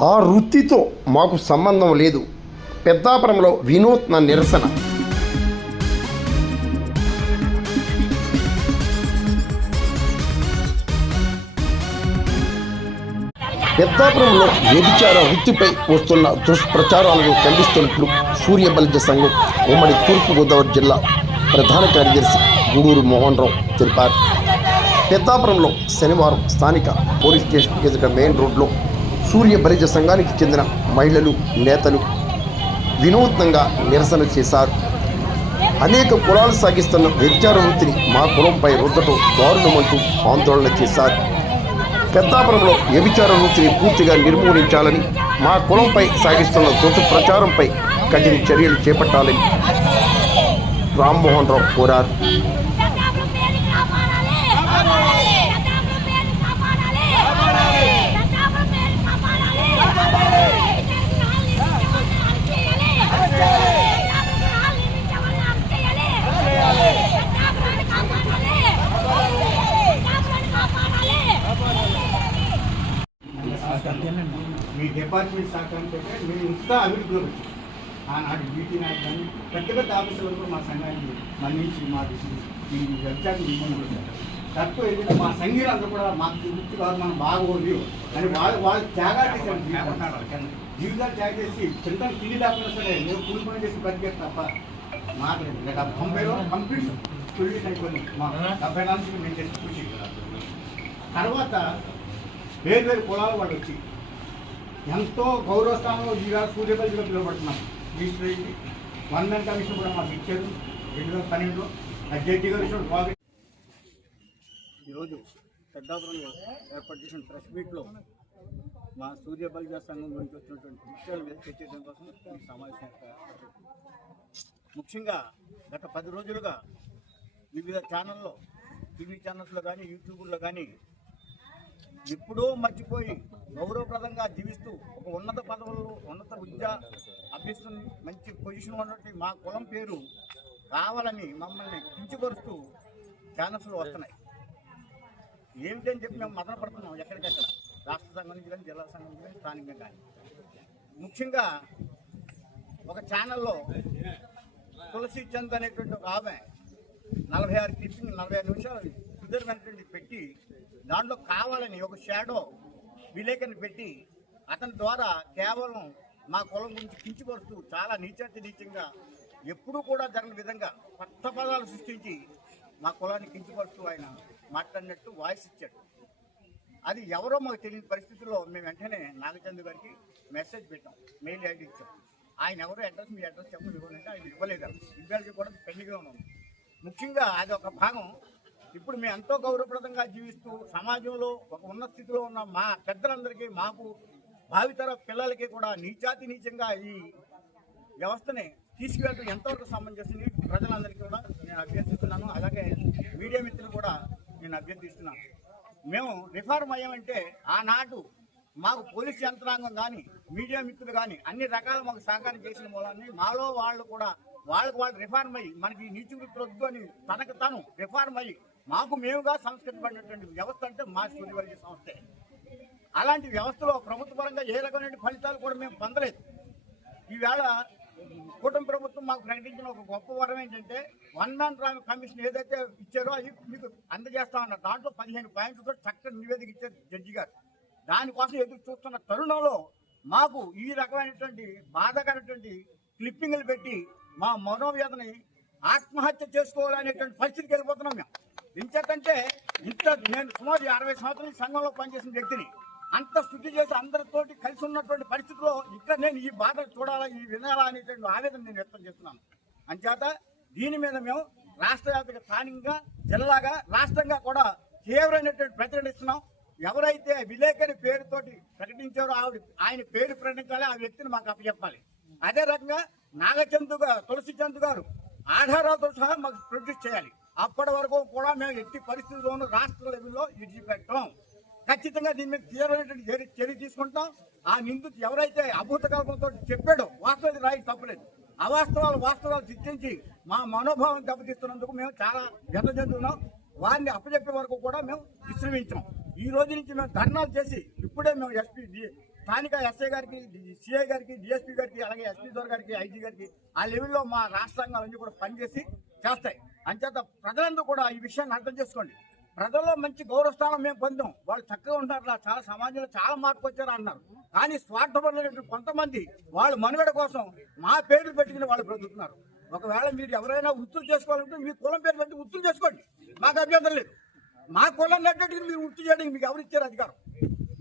ఆ వృత్తితో మాకు సంబంధం లేదు. పెద్దాపురంలో వినూత్న నిరసన. పెద్దాపురంలో వ్యభిచార వృత్తిపై వస్తున్న దుష్ప్రచారాలను ఖండిస్తున్నట్లు సూర్యబలిజ సంఘం ఉమ్మడి తూర్పుగోదావరి జిల్లా ప్రధాన కార్యదర్శి గూడూరు మోహన్ రావు తెలిపారు. పెద్దాపురంలో శనివారం స్థానిక పోలీస్ స్టేషన్ ఎదుట మెయిన్ రోడ్లో సూర్యబలిజ సంఘానికి చెందిన మహిళలు, నేతలు వినూత్నంగా నిరసన చేశారు. అనేక కులాలు సాగిస్తున్న వ్యభిచార వృత్తిని మా కులంపై రుద్దటం దారుణమంటూ ఆందోళన చేశారు. పెద్దాపురంలో వ్యభిచార వృత్తిని పూర్తిగా నిర్మూలించాలని, మా కులంపై సాగిస్తున్న దుష్ప్రచారంపై కఠిన చర్యలు చేపట్టాలని రామ్మోహన్ రావు కోరారు. మీ డిపార్ట్మెంట్ సహకారంతో మేము ఇంకా అభివృద్ధిలోకి వచ్చాం. ఆనాడు బీటీ నాయకు కానీ పెద్ద పెద్ద ఆఫీసులు కూడా మా సంఘానికి మన్నించి మా ఈ వ్యవసాయం ఇబ్బంది తక్కువ ఏదైనా మా సంఘీయులందరూ కూడా మాకు వృత్తి కాదు, మనం బాగోదు అని వాళ్ళు త్యాగాలు చేశారు. జీవితాలు త్యాగ చేసి చిన్న తిండి లేకుండా సరే మేము కూలి పని చేసి బతికేది తప్ప మాట్లాడలేదు. 90లో కంప్లీట్ సొల్యూషన్ అయిపోయింది. మా 70 నుంచి మేము చేసి కృషి. తర్వాత వేరు వేరు కులాల వాళ్ళు వచ్చి ఎంతో గౌరవస్థానంలో ఈవేళ సూర్యబలిలో పిలువబడుతున్నాం. రిజిస్టర్ 1 మ్యాన్ కమిషన్ కూడా మాకు ఇచ్చారు 2012లో. జడ్జి గారు ఇచ్చిన బాగా ఈరోజు పెద్దాపురంలో ఏర్పాటు చేసిన ప్రెస్ మీట్లో మా సూర్యబలిజ సంఘం గురించి వచ్చినటువంటి విషయాలు చర్చ చేయడం కోసం ఈ సమావేశం ముఖ్యంగా గత 10 రోజులుగా వివిధ ఛానల్లో, టీవీ ఛానల్స్లో కానీ యూట్యూబ్లో కానీ ఎప్పుడో మర్చిపోయి గౌరవప్రదంగా జీవిస్తూ ఒక ఉన్నత పదవులు, ఉన్నత విద్య అభ్యస్తున్న మంచి పొజిషన్ ఉన్నటువంటి మా కులం పేరు కావాలని మమ్మల్ని కించపరుస్తూ ఛానల్స్లో వస్తున్నాయి. ఏమిటని చెప్పి మేము మదన పడుతున్నాం ఎక్కడికెక్కడ, రాష్ట్ర సంఘం నుంచి కానీ, జిల్లా సంఘం నుంచి కానీ, స్థానికంగా కానీ. ముఖ్యంగా ఒక ఛానల్లో తులసి చంద్ అనేటువంటి ఒక ఆమె 46 క్లిప్పింగ్ 46 నిమిషాలు సుదీర్ఘమైనటువంటి పెట్టి దాంట్లో కావాలని ఒక షాడో విలేకరిని పెట్టి అతని ద్వారా కేవలం మా కులం గురించి కించపరుస్తూ చాలా నీచంగా ఎప్పుడూ కూడా జరగని విధంగా కొత్త పదాలు సృష్టించి మా కులాన్ని కించపరుస్తూ ఆయన మాట్లాడినట్టు వాయిస్ ఇచ్చాడు. అది ఎవరో మాకు తెలియని పరిస్థితుల్లో మేము వెంటనే నాగచంద్ర గారికి మెసేజ్ పెట్టాం, మెయిల్ ఐడి ఇచ్చాం. ఆయన ఎవరో అడ్రస్, మీ అడ్రస్ చెప్పండి ఇవ్వాలంటే ఆయన ఇవ్వలేదు. ఇవ్వాలి కూడా పెండింగ్గా ఉన్నాం. ముఖ్యంగా అది ఒక భాగం. ఇప్పుడు మేము ఎంతో గౌరవప్రదంగా జీవిస్తూ సమాజంలో ఒక ఉన్నత స్థితిలో ఉన్న మా పెద్దలందరికీ, మాకు భావితర పిల్లలకి కూడా నీచంగా ఈ వ్యవస్థని తీసుకువెళ్ళడం ఎంతవరకు సమంజసం ప్రజలందరికీ కూడా నేను అభ్యర్థిస్తున్నాను. అలాగే మీడియా మిత్రులు కూడా నేను అభ్యర్థిస్తున్నాను. మేము రిఫార్మ్ అయ్యామంటే ఆనాడు మాకు పోలీస్ యంత్రాంగం కానీ, మీడియా మిత్రులు కానీ అన్ని రకాల మాకు సహకారం చేసిన మూలాన్ని మాలో వాళ్ళు కూడా వాళ్ళు రిఫార్మ్ అయ్యి మనకి నీతి వృత్తులు వద్దు అని తనకు తను రిఫార్మ్ అయ్యి మాకు మేముగా సంస్కరించబడినటువంటి వ్యవస్థ అంటే మా సూర్యబలిజ సంస్థే. అలాంటి వ్యవస్థలో ప్రభుత్వ పరంగా ఏ రకమైన ఫలితాలు కూడా మేము పొందలేదు. ఈవేళ కూటమి ప్రభుత్వం మాకు ప్రకటించిన ఒక గొప్ప వరం ఏంటంటే 1 మ్యాన్ కమిషన్ ఏదైతే ఇచ్చారో అది మీకు అందజేస్తామన్నారు. దాంట్లో 15 పాయింట్లతో చక్కటి నివేదిక ఇచ్చారు జడ్జి గారు. దానికోసం ఎదురు చూస్తున్న తరుణంలో మాకు ఈ రకమైనటువంటి బాధాకరమైనటువంటి క్లిప్పింగ్లు పెట్టి మా మనోవేదనని ఆత్మహత్య చేసుకోవాలనేటువంటి పరిస్థితికి వెళ్ళిపోతున్నాం మేము. ఇంతకంటే నేను సుమారు 60 సంవత్సరాల సంఘంలో పనిచేసిన వ్యక్తిని. అంత స్థుతి చేసి అందరితోటి కలిసి ఉన్నటువంటి పరిస్థితిలో ఇక్కడ నేను ఈ బాధలు చూడాలా, ఈ వినాలా అనేటువంటి ఆవేదన నేను వ్యక్తం చేస్తున్నాను. అంచేత దీని మీద మేము రాష్ట్ర వ్యాప్తంగా, స్థానికంగా, జిల్లాగా, రాష్ట్రంగా కూడా తీవ్రమైనటువంటి ప్రతిఘటిస్తున్నాం. ఎవరైతే విలేకరి పేరుతోటి ప్రకటించారో ఆయన పేరు ప్రకటించాలి, ఆ వ్యక్తిని మాకు అప్పచెప్పాలి. అదే రకంగా నాగచందు గారు, తులసి చంద్ గారు ఆధారాలతో సహా మాకు ప్రొడ్యూస్ చేయాలి. అప్పటి వరకు కూడా మేము ఎట్టి పరిస్థితుల్లోనూ రాష్ట్ర లెవెల్లో విడిచిపెట్టాం. ఖచ్చితంగా దీని మీద తీవ్రమైనటువంటి చర్య తీసుకుంటాం. ఆ నిందితుడు ఎవరైతే అభూత కల్పంతో చెప్పాడో వాస్తవాలు రాయి తప్పలేదు. వాస్తవాలు చిత్రించి మా మనోభావం దెబ్బతీస్తున్నందుకు మేము చాలా వ్యత చెందుతున్నాం. వారిని అప్పచెప్పే వరకు కూడా మేము విశ్రమించాం. ఈ రోజు నుంచి మేము ధర్నాలు చేసి ఇప్పుడే మేము స్థానిక ఎస్ఐ గారికి, సిఐ గారికి, డిఎస్పీ గారికి, అలాగే ఎస్పీ గారికి, ఐజీ గారికి ఆ లెవెల్లో మా రాష్ట్రాంగాలన్నీ కూడా పనిచేసి చేస్తాయి. అంచేత ప్రజలందరూ కూడా ఈ విషయాన్ని అర్థం చేసుకోండి. ప్రజల్లో మంచి గౌరవ స్థానం మేము పొందాం, వాళ్ళు చక్కగా ఉంటారు, చాలా సమాజంలో చాలా మార్పు వచ్చారు అన్నారు. కానీ స్వార్థపరులైనటువంటి కొంతమంది వాళ్ళ మనుగడ కోసం మా పేర్లు పెట్టుకుని వాళ్ళు బ్రతుకుతున్నారు. ఒకవేళ మీరు ఎవరైనా వృత్తులు చేసుకోవాలంటే మీ కులం పేరు పెట్టి వృత్తులు చేసుకోండి, మాకు అభ్యంతరం లేదు. మా కులం నడ్డట్టుగా మీరు వృత్తి చేయడానికి మీకు ఎవరు ఇచ్చారు అధికారం?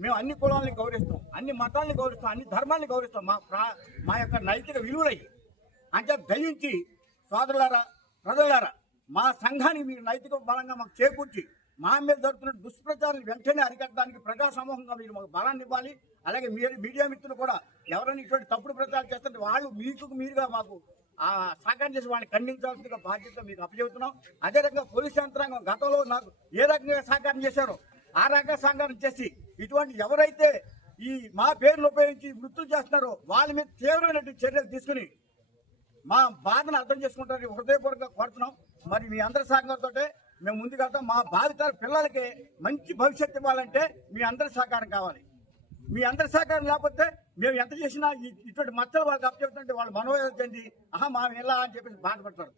మేము అన్ని కులాలని గౌరవిస్తాం, అన్ని మతాలని గౌరవిస్తాం, అన్ని ధర్మాన్ని గౌరవిస్తాం, మా యొక్క నైతిక విలువలయ్యి. అంటే దయించి సోదరులారా, ప్రజలారా, మా సంఘానికి మీరు నైతిక బలంగా మాకు చేకూర్చి మా మీద జరుగుతున్న దుష్ప్రచారాన్ని వెంటనే అరికట్టడానికి ప్రజా సమూహంగా మీరు మాకు బలాన్ని ఇవ్వాలి. అలాగే మీరు మీడియా మిత్రులు కూడా ఎవరైనా ఇటువంటి తప్పుడు ప్రచారం చేస్తుంటే వాళ్ళు మీరుగా మాకు సహకారం చేసి వాళ్ళని ఖండించాల్సిన బాధ్యత మీకు అప్పచెబుతున్నాం. అదే రకంగా పోలీస్ యంత్రాంగం గతంలో నాకు ఏ రకంగా సహకారం చేశారో ఆ రకంగా సహకారం చేసి ఇటువంటి ఎవరైతే ఈ మా పేర్లు ఉపయోగించి వృత్తులు చేస్తున్నారో వాళ్ళ మీద తీవ్రమైన చర్యలు తీసుకుని మా బాధను అర్థం చేసుకుంటారని హృదయపూర్వకంగా కోరుతున్నాం. మరి మీ అందరి సహకారంతో మేము ముందుకెళ్తాం. మా భావితర పిల్లలకి మంచి భవిష్యత్తు ఇవ్వాలంటే మీ అందరి సహకారం కావాలి. మీ అందరి సహకారం లేకపోతే మేము ఎంత చేసినా ఇటువంటి మచ్చలు వాళ్ళకి అప్పచెప్తుంటే వాళ్ళు మనోవేదన చెంది మా ఎలా అని చెప్పేసి బాధపడతారు.